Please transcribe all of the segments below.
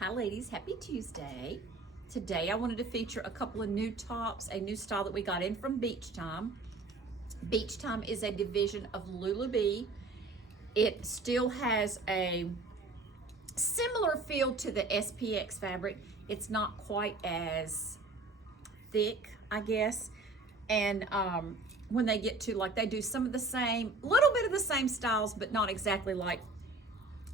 Hi ladies, happy Tuesday. Today I wanted to feature a couple of new tops, a new style that we got in from Beachtime. Beachtime is a division of LuLu B. It still has a similar feel to the SPX fabric. It's not quite as thick, I guess. And when they get to, like, they do some of the same, little bit of the same styles, but not exactly like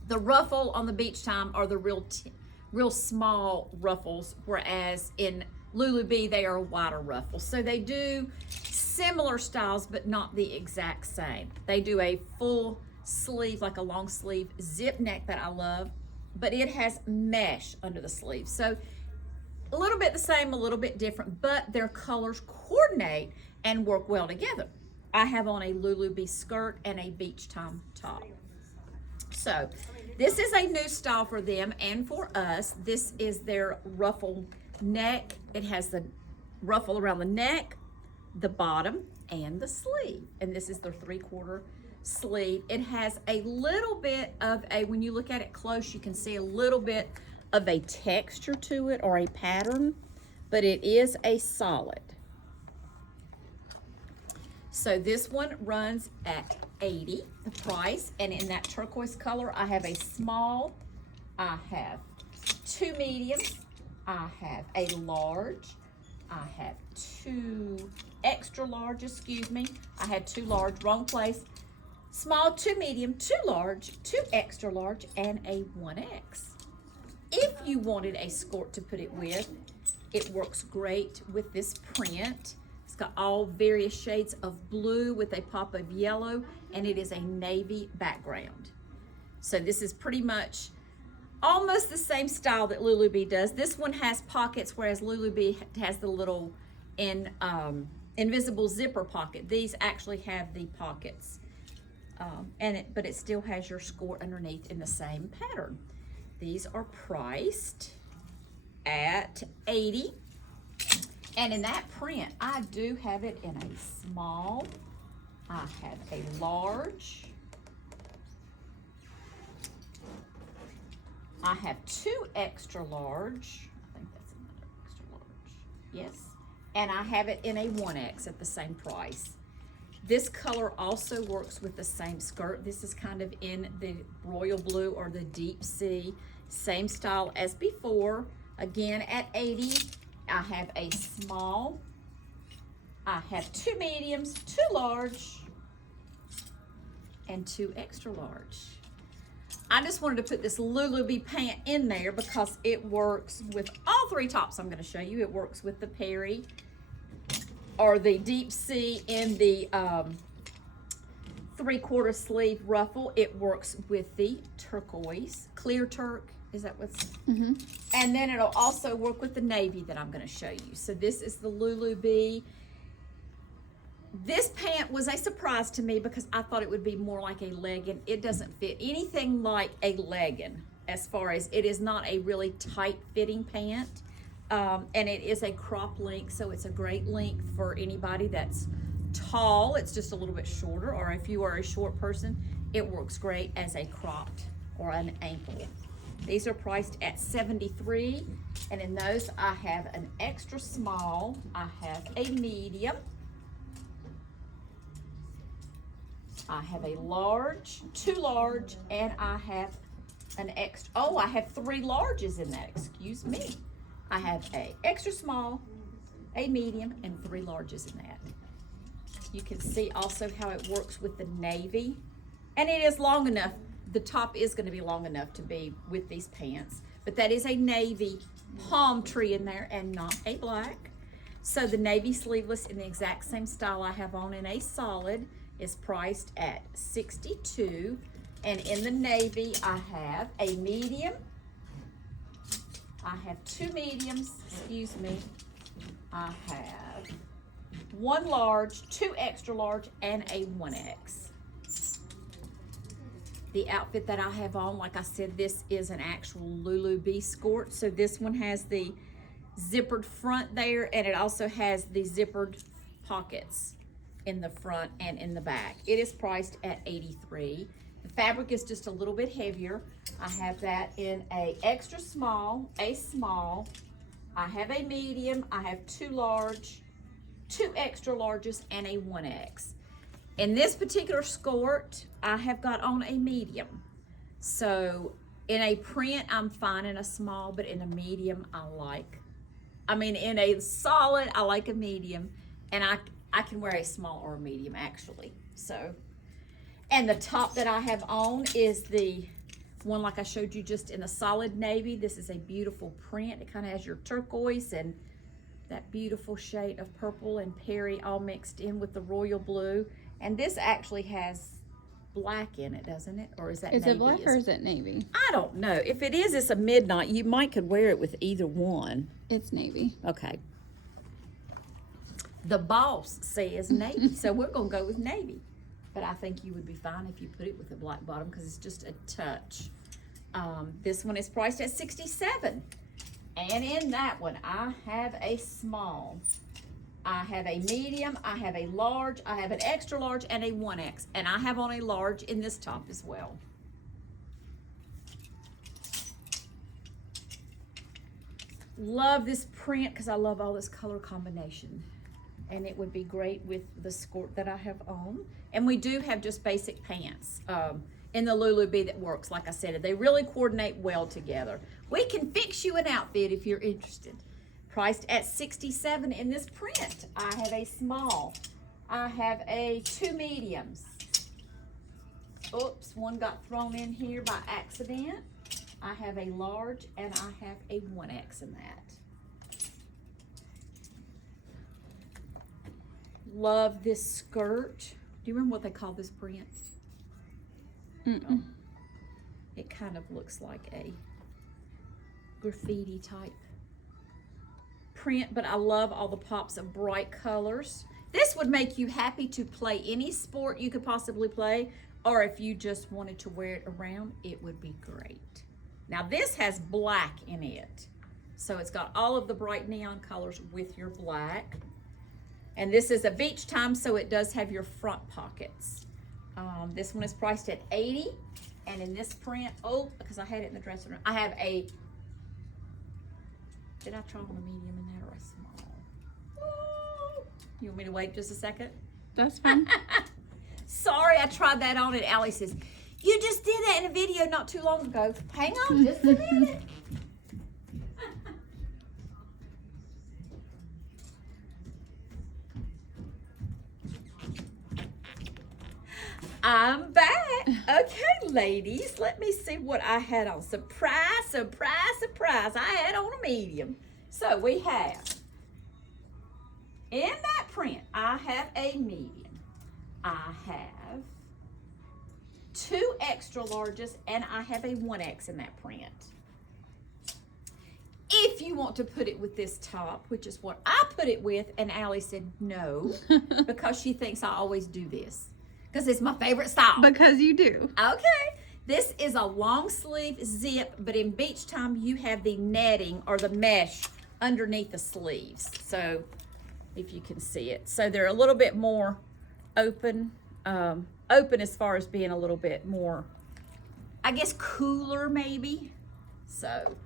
the ruffle on the Beachtime are the real small ruffles, whereas in LuLu B they are wider ruffles. So they do similar styles, but not the exact same. They do a full sleeve, like a long sleeve zip neck that I love, but it has mesh under the sleeve. So a little bit the same, a little bit different, but their colors coordinate and work well together. I have on a LuLu B skirt and a Beachtime top. So this is a new style for them and for us. This is their ruffle neck. It has the ruffle around the neck, the bottom, and the sleeve. And this is their 3/4 sleeve. It has a little bit of a, when you look at it close, you can see a little bit of a texture to it or a pattern, but it is a solid. So this one runs at $80, the price, and in that turquoise color, I have a small, I have 2 mediums, I have a large, I have 2 extra large, excuse me. I had 2 large, wrong place. Small, 2 medium, 2 large, 2 extra large, and a 1X. If you wanted a skirt to put it with, it works great with this print. It's got all various shades of blue with a pop of yellow, and it is a navy background. So this is pretty much almost the same style that LuLu B does. This one has pockets, whereas LuLu B has the little invisible zipper pocket. These actually have the pockets, but it still has your skirt underneath in the same pattern. These are priced at $80. And in that print, I do have it in a small, I have a large, I have 2 extra large, I think that's another extra large, yes, and I have it in a 1X at the same price. This color also works with the same skirt. This is kind of in the royal blue or the deep sea, same style as before, again at $80. I have a small, I have 2 mediums, 2 large, and 2 extra large. I just wanted to put this LuLu B pant in there because it works with all 3 tops I'm going to show you. It works with the Perry or the deep sea in the 3/4 sleeve ruffle. It works with the turquoise, clear turk. Is that what's? Mm-hmm. And then it'll also work with the navy that I'm going to show you. So this is the LuLu B. This pant was a surprise to me because I thought it would be more like a legging. It doesn't fit anything like a legging, as far as it is not a really tight fitting pant. And it is a crop length, so it's a great length for anybody that's tall. It's just a little bit shorter, or if you are a short person, it works great as a cropped or an ankle. These are priced at $73, and in those I have an extra small, I have a medium, I have a large, 2 large, and I have an extra, oh, I have 3 larges in that, excuse me. I have a extra small, a medium, and 3 larges in that. You can see also how it works with the navy, and it is long enough. The top is going to be long enough to be with these pants, but that is a navy palm tree in there and not a black. So the navy sleeveless in the exact same style I have on in a solid is priced at $62. And in the navy, I have a medium. I have 2 mediums, excuse me. I have 1 large, 2 extra large, and a 1X. The outfit that I have on, like I said, this is an actual LuLu B skirt. So this one has the zippered front there, and it also has the zippered pockets in the front and in the back. It is priced at $83. The fabric is just a little bit heavier. I have that in a extra small, a small. I have a medium. I have 2 large, 2 extra larges, and a 1X. In this particular skirt, I have got on a medium. So in a print, I'm fine in a small, but in a medium, in a solid, I like a medium, and I can wear a small or a medium actually. So, and the top that I have on is the one like I showed you just in a solid navy. This is a beautiful print. It kind of has your turquoise and that beautiful shade of purple and Perry all mixed in with the royal blue. And this actually has black in it, doesn't it? Or is that navy? Is it black or is it navy? I don't know. If it is, it's a midnight. You might could wear it with either one. It's navy. Okay. The boss says navy, so we're going to go with navy. But I think you would be fine if you put it with a black bottom because it's just a touch. This one is priced at $67. And in that one, I have a small. I have a medium, I have a large, I have an extra large, and a 1X. And I have on a large in this top as well. Love this print because I love all this color combination. And it would be great with the skirt that I have on. And we do have just basic pants in the LuLu B that works, like I said. They really coordinate well together. We can fix you an outfit if you're interested. Priced at $67 in this print. I have a small. I have a 2 mediums. Oops, one got thrown in here by accident. I have a large and I have a 1X in that. Love this skirt. Do you remember what they call this print? Mm-mm. It kind of looks like a graffiti type print, but I love all the pops of bright colors. This would make you happy to play any sport you could possibly play, or if you just wanted to wear it around, it would be great. Now this has black in it, so it's got all of the bright neon colors with your black. And this is a beach time, so it does have your front pockets. This one is priced at $80, and in this print, because I had it in the dressing room, I have a, did I try on a medium in that or a small? Ooh. You want me to wait just a second? That's fine. Sorry, I tried that on, and Allie says, you just did that in a video not too long ago. Hang on just a minute. I'm back. Okay, ladies, let me see what I had on. Surprise, surprise, surprise. I had on a medium. So we have, in that print, I have a medium. I have 2 extra larges, and I have a 1X in that print. If you want to put it with this top, which is what I put it with, and Allie said no, because she thinks I always do this. Because it's my favorite style. Because you do. Okay. This is a long sleeve zip, but in beach time, you have the netting or the mesh underneath the sleeves. So if you can see it. So they're a little bit more open, open as far as being a little bit more, I guess, cooler maybe. So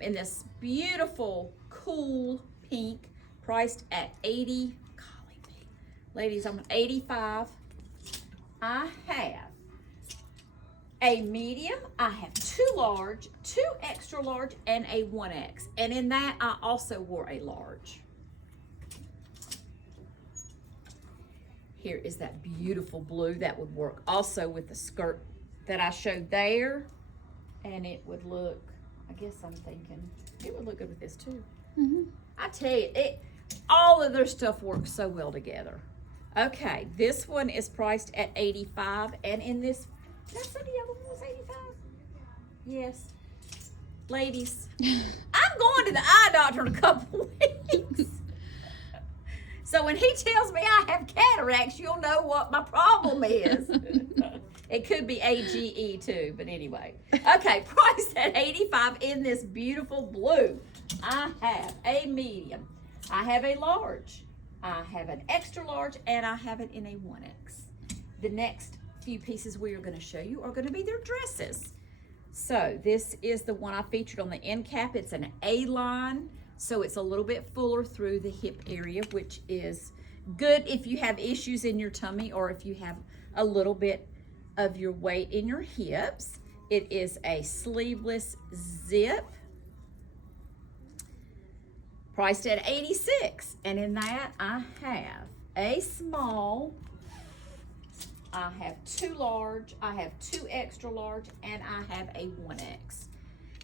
in this beautiful, cool pink, priced at $80. Golly, ladies, I'm at $85. I have a medium, I have 2 large, 2 extra large, and a 1X. And in that, I also wore a large. Here is that beautiful blue that would work also with the skirt that I showed there. And it would look, I guess I'm thinking, it would look good with this too. Mm-hmm. I tell you, all of their stuff works so well together. Okay, this one is priced at $85, and in this, did I say the other one was $85? Yes. Ladies, I'm going to the eye doctor in a couple weeks. So when he tells me I have cataracts, you'll know what my problem is. It could be AGE too, but anyway. Okay, priced at $85 in this beautiful blue. I have a medium. I have a large. I have an extra large, and I have it in a 1X. The next few pieces we are going to show you are going to be their dresses. So this is the one I featured on the end cap. It's an A-line, so it's a little bit fuller through the hip area, which is good if you have issues in your tummy or if you have a little bit of your weight in your hips. It is a sleeveless zip, priced at $86. And in that, I have a small, I have 2 large, I have 2 extra large, and I have a 1X.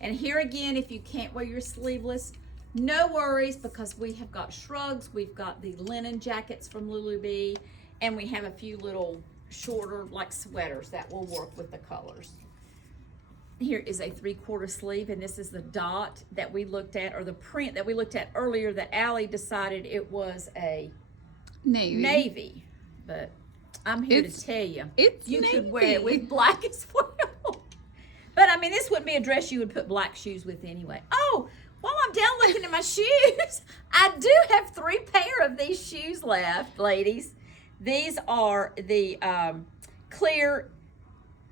And here again, if you can't wear your sleeveless, no worries, because we have got shrugs, we've got the linen jackets from LuLu B, and we have a few little shorter like sweaters that will work with the colors. Here is a 3/4 sleeve, and this is the dot that we looked at, or the print that we looked at earlier that Allie decided it was a navy. But I'm here to tell you, you could wear it with black as well. But I mean, this wouldn't be a dress you would put black shoes with anyway. Oh, while I'm down looking at my shoes, I do have 3 pair of these shoes left, ladies. These are the clear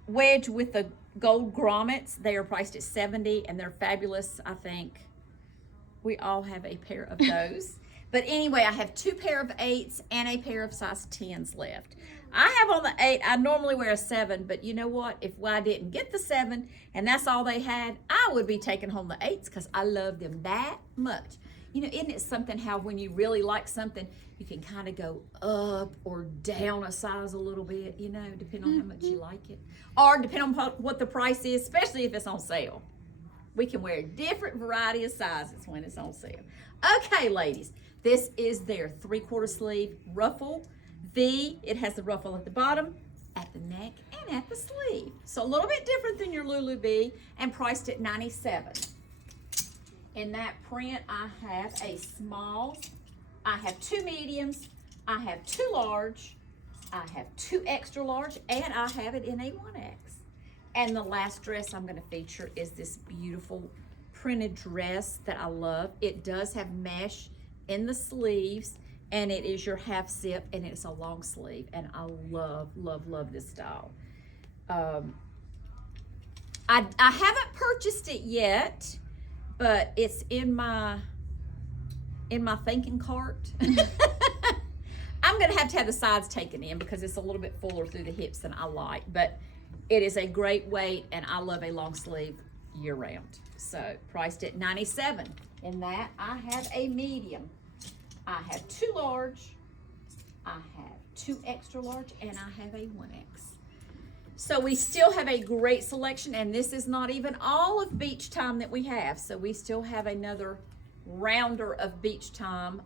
wedge with the gold grommets. They are priced at $70, and they're fabulous. I think we all have a pair of those. But anyway, I have 2 pair of 8s and a pair of size 10s left. I have on the 8, I normally wear a 7, but you know what? If I didn't get the 7 and that's all they had, I would be taking home the 8s because I love them that much. You know, isn't it something how when you really like something, you can kind of go up or down a size a little bit, you know, depending on how much you like it. Or depending on what the price is, especially if it's on sale. We can wear a different variety of sizes when it's on sale. Okay, ladies, this is their 3/4 sleeve ruffle V. It has the ruffle at the bottom, at the neck, and at the sleeve. So a little bit different than your LuLu B, and priced at $97. In that print, I have a small, I have 2 mediums, I have 2 large, I have 2 extra large, and I have it in a 1X. And the last dress I'm going to feature is this beautiful printed dress that I love. It does have mesh in the sleeves, and it is your half zip, and it's a long sleeve, and I love, love, love this style. I haven't purchased it yet, but it's in my thinking cart. I'm gonna have to have the sides taken in because it's a little bit fuller through the hips than I like, but it is a great weight, and I love a long sleeve year round. So priced at $97. In that, I have a medium, I have 2 large, I have 2 extra large, and I have a 1X. So we still have a great selection, and this is not even all of Beach Time that we have. So we still have another rounder of Beach Time.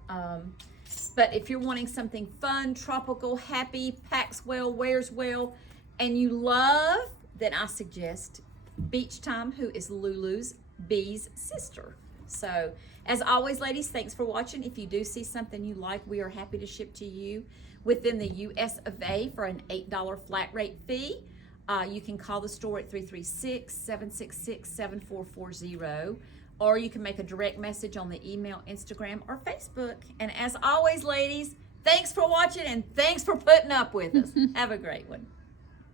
But if you're wanting something fun, tropical, happy, packs well, wears well, and you love, then I suggest Beach Time, who is LuLu B's sister. So as always, ladies, thanks for watching. If you do see something you like, we are happy to ship to you within the US of A for an $8 flat rate fee. You can call the store at 336-766-7440, or you can make a direct message on the email, Instagram, or Facebook. And as always, ladies, thanks for watching, and thanks for putting up with us. Have a great one.